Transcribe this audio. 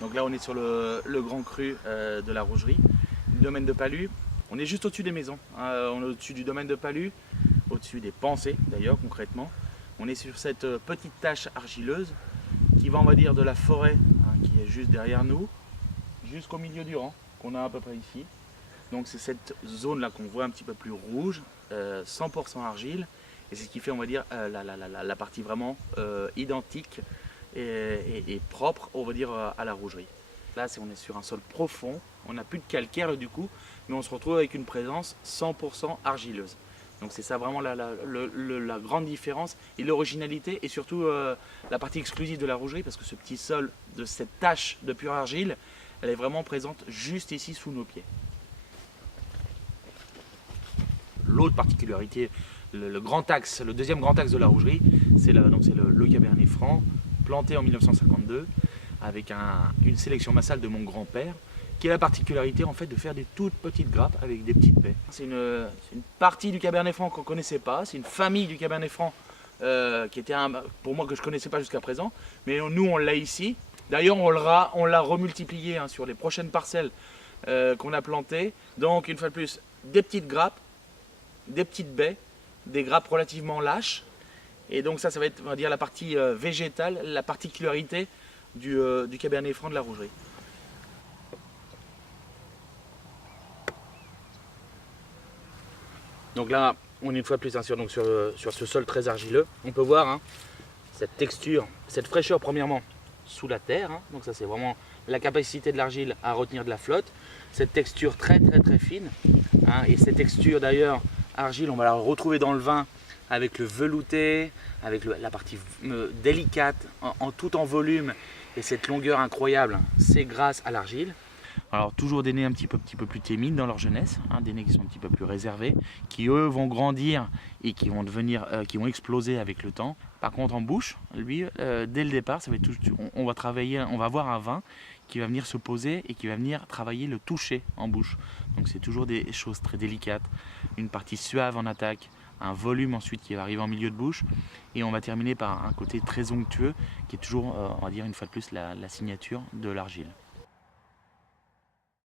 Donc là on est sur le grand cru de la Rougerie, du domaine de Palu. On est juste au-dessus des maisons, hein. On est au-dessus du domaine de Palu, au-dessus des Pensées d'ailleurs concrètement. On est sur cette petite tache argileuse qui va, on va dire, de la forêt, hein, qui est juste derrière nous, jusqu'au milieu du rang qu'on a à peu près ici. Donc c'est cette zone là qu'on voit un petit peu plus rouge, 100% argile, et c'est ce qui fait, on va dire, la partie vraiment identique et propre, on va dire, à la Rougerie. Là on est sur un sol profond, on n'a plus de calcaire du coup, mais on se retrouve avec une présence 100% argileuse. Donc c'est ça vraiment la grande différence et l'originalité, et surtout la partie exclusive de la Rougerie, parce que ce petit sol de cette tache de pure argile, elle est vraiment présente juste ici sous nos pieds. L'autre particularité, le grand axe, le deuxième grand axe de la Rougerie, c'est le Cabernet Franc, planté en 1952 avec une sélection massale de mon grand-père, qui a la particularité en fait de faire des toutes petites grappes avec des petites baies. C'est une partie du Cabernet Franc qu'on ne connaissait pas, c'est une famille du Cabernet Franc qui était pour moi que je ne connaissais pas jusqu'à présent, mais nous on l'a ici. D'ailleurs on l'a remultiplié, hein, sur les prochaines parcelles qu'on a plantées. Donc une fois de plus, des petites grappes, des petites baies, des grappes relativement lâches. Et donc ça va être, on va dire, la partie végétale, la particularité du Cabernet Franc de la Rougerie. Donc là, on est une fois de plus, hein, sur ce sol très argileux. On peut voir, hein, cette texture, cette fraîcheur premièrement sous la terre, hein. Donc ça c'est vraiment la capacité de l'argile à retenir de la flotte. Cette texture très fine, hein, et cette texture d'ailleurs argile, on va la retrouver dans le vin avec le velouté, avec la partie délicate, tout en volume, et cette longueur incroyable, hein, c'est grâce à l'argile. Alors toujours des nez un petit peu plus timides dans leur jeunesse, hein, des nez qui sont un petit peu plus réservés, qui eux vont grandir et qui vont qui vont exploser avec le temps. Par contre en bouche, lui, dès le départ, ça va être on va travailler, on va avoir un vin qui va venir se poser et qui va venir travailler le toucher en bouche. Donc c'est toujours des choses très délicates, une partie suave en attaque, un volume ensuite qui va arriver en milieu de bouche, et on va terminer par un côté très onctueux qui est toujours, on va dire une fois de plus, la signature de l'argile.